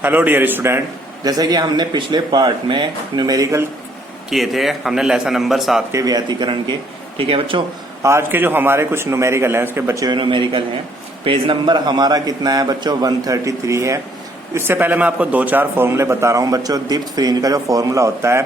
Hello dear student, जैसे कि हमने पिछले पार्ट में न्यूमेरिकल किए थे, हमने लेसन नंबर 7 के व्यातीकरण के। ठीक है बच्चों, आज के जो हमारे कुछ न्यूमेरिकल हैं उसके बचे हुए न्यूमेरिकल हैं। पेज नंबर हमारा कितना है बच्चों? 133 है। इससे पहले मैं आपको 2-4 फॉर्मूले बता रहा हूँ बच्चों। दीप्त फ्रिंज का जो फॉर्मूला होता है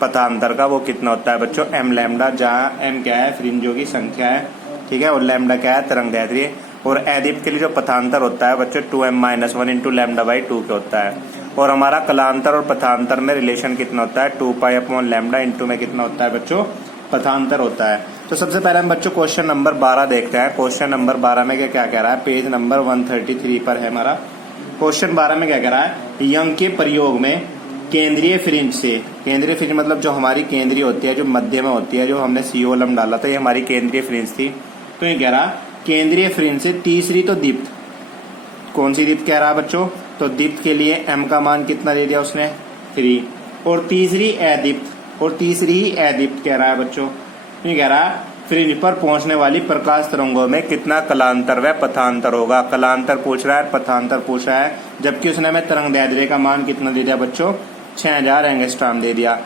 पथांतर का, वो कितना होता है बच्चों? एम लैम्डा, जहाँ एम क्या है? फ्रिंजों की संख्या है, ठीक है, और लैम्डा क्या है? तरंगदैर्ध्य। और अदीप्त के लिए जो पथांतर होता है बच्चों 2m-1 इंटू लैम्डा बाई 2 के होता है। और हमारा कलांतर और पथांतर में रिलेशन कितना होता है? 2π/λ इंटू में कितना होता है बच्चों? पथांतर होता है। तो सबसे पहले हम बच्चों क्वेश्चन नंबर 12 देखते हैं। क्वेश्चन नंबर 12 में क्या कह रहा है? पेज नंबर 133 पर है हमारा। क्वेश्चन 12 में क्या कह रहा है? यंग के प्रयोग में केंद्रीय फ्रिंज से, केंद्रीय फ्रिंज मतलब जो हमारी केंद्रीय होती है, जो मध्य में होती है, जो हमने CO डाला था, ये हमारी केंद्रीय फ्रिंज थी। तो ये कह रहा केंद्रीय फ्रिंज से तीसरी तो दीप्त, कौन सी दीप्त कह रहा है बच्चों? तो दीप्त के लिए m का मान कितना दे दिया उसने? 3। और तीसरी अदीप्त, और तीसरी ही अदीप्त कह रहा है बच्चों। ये कह रहा है फ्रिंज पर पहुंचने वाली प्रकाश तरंगों में कितना कलांतर व पथांतर होगा। कलांतर पूछ रहा है, पथांतर पूछ रहा है, जबकि उसने हमें तरंगदैर्ध्य का मान कितना दे दिया बच्चों? 6000 एंगस्ट्रॉम दे दिया।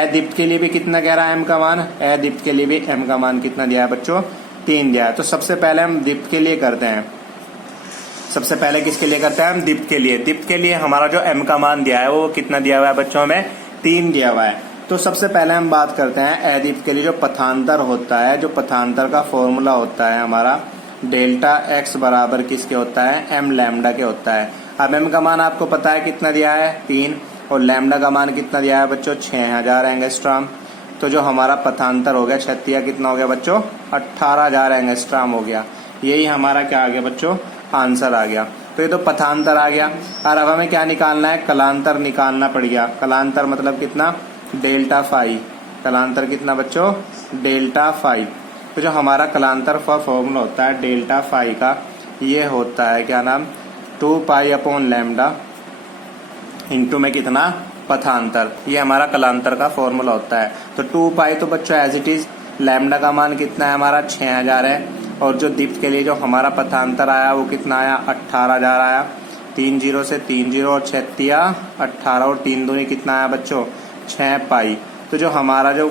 अदीप्त के लिए भी कितना कह रहा है? m का मान। अदीप्त के लिए भी m का मान कितना दिया है बच्चों? 3 दिया है। तो सबसे पहले हम दीप्त के लिए करते हैं। सबसे पहले किसके लिए करते हैं? हम दीप्त के लिए। दीप्त के लिए हमारा जो m का मान दिया है वो कितना दिया हुआ है बच्चों? हमें 3 दिया हुआ है। तो सबसे पहले हम बात करते हैं अदीप्त के लिए जो पथांतर होता है। जो पथांतर का फॉर्मूला होता है हमारा डेल्टा x बराबर किसके होता है? m लैम्डा के होता है। अब m का मान आपको पता है कितना दिया है? 3। और लैम्डा का मान कितना दिया है बच्चों? 6000 एंगस्ट्रॉम। तो जो हमारा पथांतर हो गया 36 कितना हो गया बच्चों? 18000 एंगस्ट्रॉम हो गया। यही हमारा क्या आ गया बच्चों? आंसर आ गया। तो ये तो पथांतर आ गया। और अब हमें क्या निकालना है? कलांतर निकालना पड़ गया। कलांतर मतलब कितना? Delta phi. कलांतर कितना बच्चों? Delta phi. तो जो हमारा कलांतर फॉर्मूला होता है डेल्टा फाई का, ये होता है क्या नाम? 2π/λ इंटू में कितना? पथांतर। ये हमारा कलांतर का फॉर्मूला होता है। तो 2π तो बच्चों एज इट इज, लैम्डा का मान कितना है हमारा? 6000 है। और जो दीप्त के लिए जो हमारा पथांतर आया वो कितना आया? 18000 आया। 3 0 से 3 0 और 6 18 और 3 दूनी कितना आया बच्चों? 6π। तो जो हमारा जो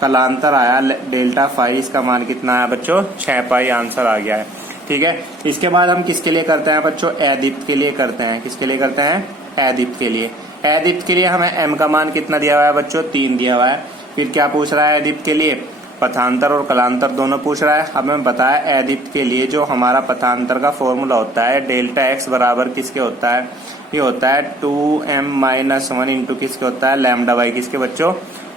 कलांतर आया डेल्टा फाई, इसका मान कितना आया बच्चों? 6π आंसर आ गया है। ठीक है। इसके बाद हम किसके लिए करते हैं बच्चों? अदीप्त के लिए करते हैं। किसके लिए करते हैं? अदीप्त के लिए। अदीप्त के लिए हमें m का मान कितना दिया हुआ है बच्चों? 3 दिया हुआ है। फिर क्या पूछ रहा है अदीप्त के लिए? पथांतर और कलांतर दोनों पूछ रहा है। अब हमें बताया अदीप्त के लिए जो हमारा पथांतर का फॉर्मूला होता है डेल्टा x बराबर किसके होता है? ये होता है 2m-1 इंटू किसके होता है? लैम्डा बाई किसके बच्चों?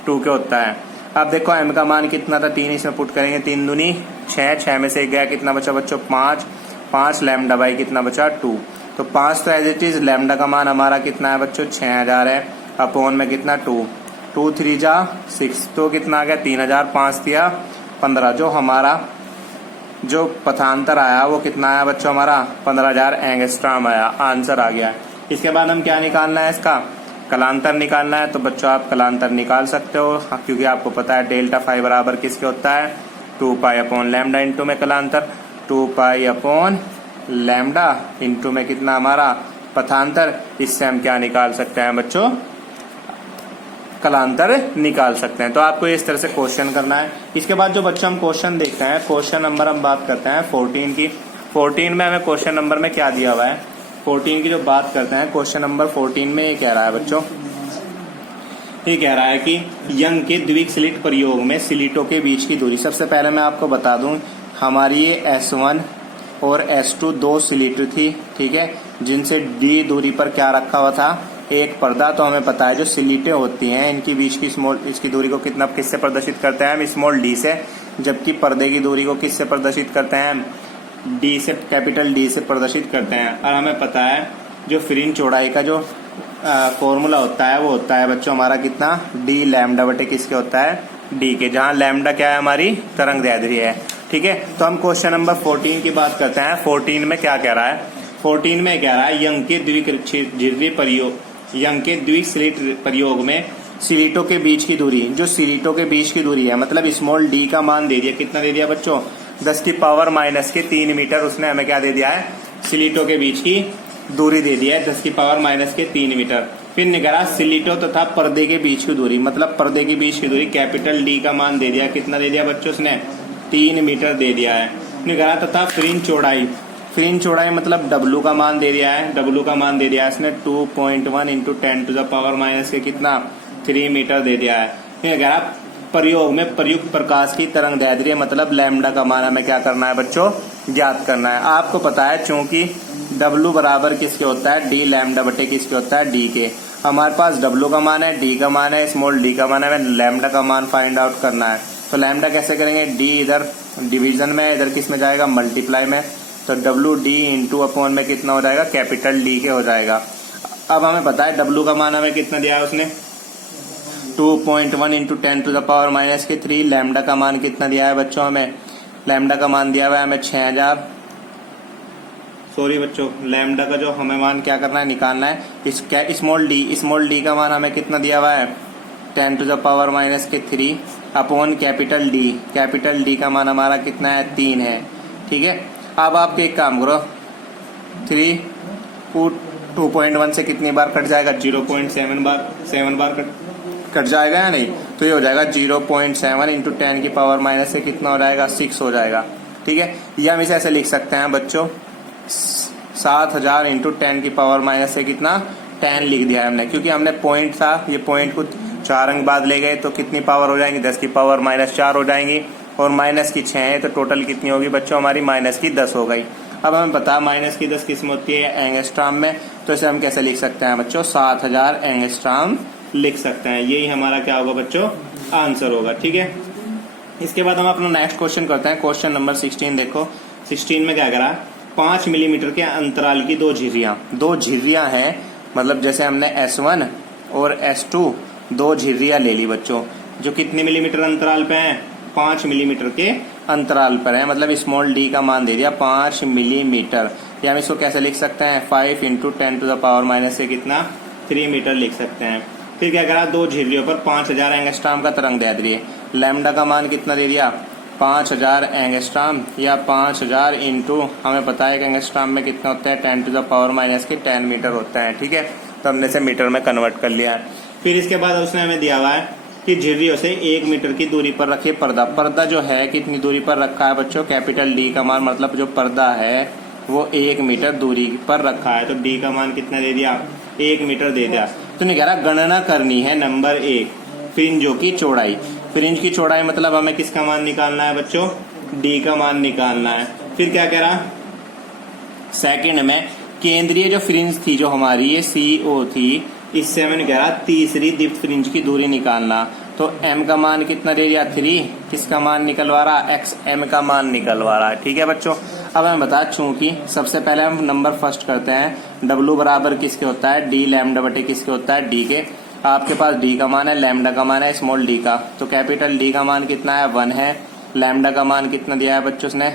2 के होता है। अब देखो m का मान कितना था? 3, इसमें पुट करेंगे 3 दूनी 6, 6 में से 1 गया, कितना बचा बच्चों? 5, 5 लैम्डा बाई कितना बचा? 2। तो 5 तो एज इट इज, लैम्डा का मान हमारा कितना है बच्चों? 6000 है। अपॉन में कितना? 2, 2 3 जा 6, तो कितना आ गया? 3000। 5 दिया 15। जो हमारा जो पथांतर आया वो कितना आया बच्चों? हमारा 15000 एंगस्ट्रॉम आया। आंसर आ गया। इसके बाद हम क्या निकालना है? इसका कलांतर निकालना है। तो बच्चों आप कलांतर निकाल सकते हो, क्योंकि आपको पता है डेल्टा फाई बराबर किसके होता है? 2π/λ इंटू में कलांतर 2π/λ इंटू में कितना हमारा? पथांतर। इससे हम क्या निकाल सकते हैं बच्चों? कलांतर निकाल सकते हैं। तो आपको इस तरह से क्वेश्चन करना है। इसके बाद जो बच्चों हम क्वेश्चन देखते हैं, क्वेश्चन नंबर हम बात करते हैं 14 की। 14 में हमें क्वेश्चन नंबर में क्या दिया हुआ है? 14 की जो बात करते हैं, क्वेश्चन नंबर 14 में ये कह रहा है बच्चों, ये कह रहा है कि यंग के द्विक स्लिट प्रयोग में स्लिटों के बीच की दूरी। सबसे पहले मैं आपको बता दूं, हमारी ये S1 और S2 दो स्लिट थी, ठीक है, जिनसे D दूरी पर क्या रखा हुआ था? एक पर्दा। तो हमें पता है जो स्लिटें होती हैं इनकी बीच की इसकी दूरी को कितना किससे प्रदर्शित करते हैं? हम स्मॉल d से। जबकि पर्दे की दूरी को किससे प्रदर्शित करते हैं? D से, कैपिटल D से प्रदर्शित करते हैं। और हमें पता है जो फ्रिंज चौड़ाई का जो फॉर्मूला होता है वो होता है बच्चों हमारा कितना? D लैम्डा बटे किसके होता है? D के, जहाँ लैम्डा क्या है? हमारी तरंगदैर्ध्य है। ठीक है। तो हम क्वेश्चन नंबर 14 की बात करते हैं। 14 में क्या कह रहा है? 14 में कह रहा है यंग के द्विक स्लिट प्रयोग में स्लिटों के बीच की दूरी, जो स्लिटों के बीच की दूरी है, मतलब स्मॉल d का मान दे दिया। कितना दे दिया बच्चों? 10⁻³ 3 मीटर उसने हमें क्या दे दिया है? स्लिटों के बीच की दूरी दे दिया है 10 की पावर माइनस के 3 मीटर। फिर निकाला सिलिटो तथा पर्दे के बीच की दूरी, मतलब पर्दे के बीच की दूरी कैपिटल डी का मान दे दिया, कितना दे दिया बच्चों उसने 3 मीटर दे दिया है। निकाला तथा फ्रिंज चौड़ाई, फ्रिंज चौड़ाई मतलब डब्लू का मान दे दिया है, डब्लू का मान दे दिया है इसने 2.1 into 10 to the power minus के कितना 3 मीटर दे दिया है। फिर कह रहा प्रयोग में प्रयुक्त प्रकाश की तरंग दैर्ध्य मतलब लैम्डा का मान हमें क्या करना है बच्चों ज्ञात करना है। आपको पता है चूंकि W बराबर किसके होता है डी लैम्डा बटे किसके होता है डी के। हमारे पास W का मान है, डी का मान है, स्मॉल डी का मान है, लैम्डा का मान फाइंड आउट करना है। तो लैम्डा कैसे करेंगे, डी इधर डिवीजन में, इधर किस में जाएगा मल्टीप्लाई में, तो डब्ल्यू डी इंटू अपॉन में कितना हो जाएगा कैपिटल डी के हो जाएगा। अब हमें पता है डब्ल्यू का मान हमें कितना दिया है उसने 2.1 into 10 to the power minus के 3। लैम्डा का मान कितना दिया है बच्चों हमें, लैम्डा का मान दिया हुआ है हमें 6000, सॉरी बच्चों लैम्डा का जो हमें मान क्या करना है निकालना है स्मॉल डी का मान हमें कितना दिया हुआ है 10 टू द पावर माइनस के 3 अपॉन कैपिटल डी का मान हमारा कितना है 3 है। ठीक है, अब आप एक काम करो 3 2.1 से कितनी बार कट जाएगा 0.7 बार कट जाएगा या नहीं, तो ये हो जाएगा 0.7 इंटू 10 की पावर माइनस से कितना हो जाएगा 6 हो जाएगा। ठीक है, ये हम इसे ऐसे लिख सकते हैं बच्चों 7000 इंटू 10 की पावर माइनस से कितना 10 लिख दिया है हमने, क्योंकि हमने पॉइंट था, ये पॉइंट को 4 अंक बाद ले गए तो कितनी पावर हो जाएंगी 10 की पावर माइनस 4 हो जाएंगी, और माइनस की 6 है तो टोटल कितनी होगी बच्चों हमारी माइनस की 10 हो गई। अब हमें पता माइनस की 10 किस में होती है एंगस्ट्राम में, तो इसे हम कैसे लिख सकते हैं बच्चों 7000 एंगस्ट्राम लिख सकते हैं। यही हमारा क्या होगा बच्चों आंसर होगा। ठीक है, इसके बाद हम अपना नेक्स्ट क्वेश्चन करते हैं, क्वेश्चन नंबर 16 देखो। 16 में क्या करा 5 मिलीमीटर के अंतराल की दो झिर्रियां हैं, मतलब जैसे हमने S1 और S2 दो झिर्रियां ले ली बच्चों, जो कितने मिलीमीटर अंतराल पे हैं 5 मिलीमीटर के अंतराल पर है, मतलब स्मॉल डी का मान दे दिया 5 मिलीमीटर। या हम इसको कैसे लिख सकते हैं 5 into 10 to the power minus से कितना 3 मीटर लिख सकते हैं। फिर क्या करा दो झिर्रियों पर 5000 एंगस्ट्राम का तरंग दैर्ध्य, लैम्डा का मान कितना दे दिया 5000 एंगस्ट्राम, या 5000 इंटू हमें पता है कि एंगस्ट्राम में कितना होता है 10 टू द पावर माइनस के 10 मीटर होता है। ठीक है, तो हमने इसे मीटर में कन्वर्ट कर लिया है। फिर इसके बाद उसने हमें दिया हुआ है कि झिर्रियों से 1 मीटर की दूरी पर रखिए पर्दा जो है कितनी दूरी पर रखा है बच्चों कैपिटल डी का मान, मतलब जो पर्दा है वो 1 मीटर दूरी पर रखा है, तो डी का मान कितना दे दिया 1 मीटर दे दिया। तो नहीं कह रहा गणना करनी है नंबर 1 फ्रिंजों की चौड़ाई। फ्रिंज की चौड़ाई मतलब हमें किसका मान निकालना है बच्चों डी का मान निकालना है। फिर क्या कह रहा सेकंड में केंद्रीय जो फ्रिंज थी जो हमारी ये CO थी, इससे मैंने कह रहा तीसरी दीप्त फ्रिंज की दूरी निकालना, तो m का मान कितना दे दिया 3, किसका मान निकलवा रहा XM का मान निकलवा रहा है। ठीक है बच्चों, अब हमें बता चूंकि सबसे पहले हम नंबर फर्स्ट करते हैं W बराबर किसके होता है डी लैम्डा बटे किसके होता है डी के। आपके पास डी का मान है, लैम्डा का मान है स्मॉल डी का, तो कैपिटल डी का मान कितना है 1 है, लैम्डा का मान कितना दिया है बच्चों उसने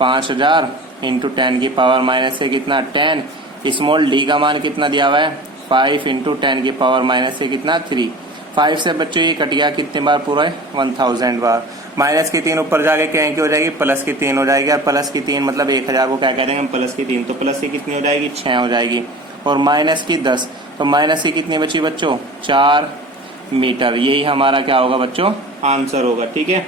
5000 इंटू 10 की पावर माइनस से कितना 10, स्मॉल डी का मान कितना दिया हुआ है 5 इंटू 10 की पावर माइनस से कितना 3। 5 से बच्चों ये कट गया कितने बार पूरा है 1000 बार, माइनस की 3 ऊपर जाके क्या की हो जाएगी प्लस की 3 हो जाएगी, और प्लस की 3 मतलब 1000 को क्या कह देंगे हम प्लस की 3, तो प्लस की कितनी हो जाएगी 6 हो जाएगी, और माइनस की 10, तो माइनस की कितनी बची बच्चों 4 मीटर। यही हमारा क्या होगा बच्चों आंसर होगा। ठीक है,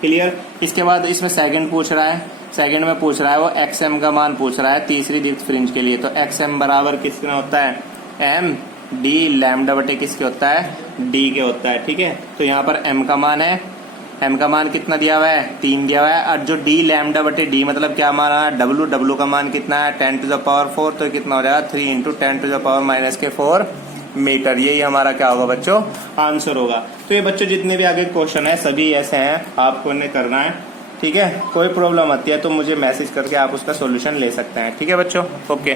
क्लियर। इसके बाद इसमें सेकंड पूछ रहा है, सेकंड में पूछ रहा है वो XM का मान पूछ रहा है तीसरी दीप्त फ्रिंज के लिए, तो XM बराबर किसका होता है M डी लैम्डा बटे किसके होता है डी के होता है। ठीक है, तो यहाँ पर M का मान है, M का मान कितना दिया हुआ है 3 दिया हुआ है, और जो डी लैम्डा बटे डी मतलब क्या माना है W का मान कितना है 10 टू द पावर 4, तो कितना हो जाएगा 3 into 10 to the power minus के 4 मीटर। यही हमारा क्या होगा बच्चों आंसर होगा। तो ये बच्चों जितने भी आगे क्वेश्चन है सभी ऐसे हैं, आपको इन्हें करना है। ठीक है, कोई प्रॉब्लम आती है तो मुझे मैसेज करके आप उसका सोल्यूशन ले सकते हैं। ठीक है बच्चों, ओके।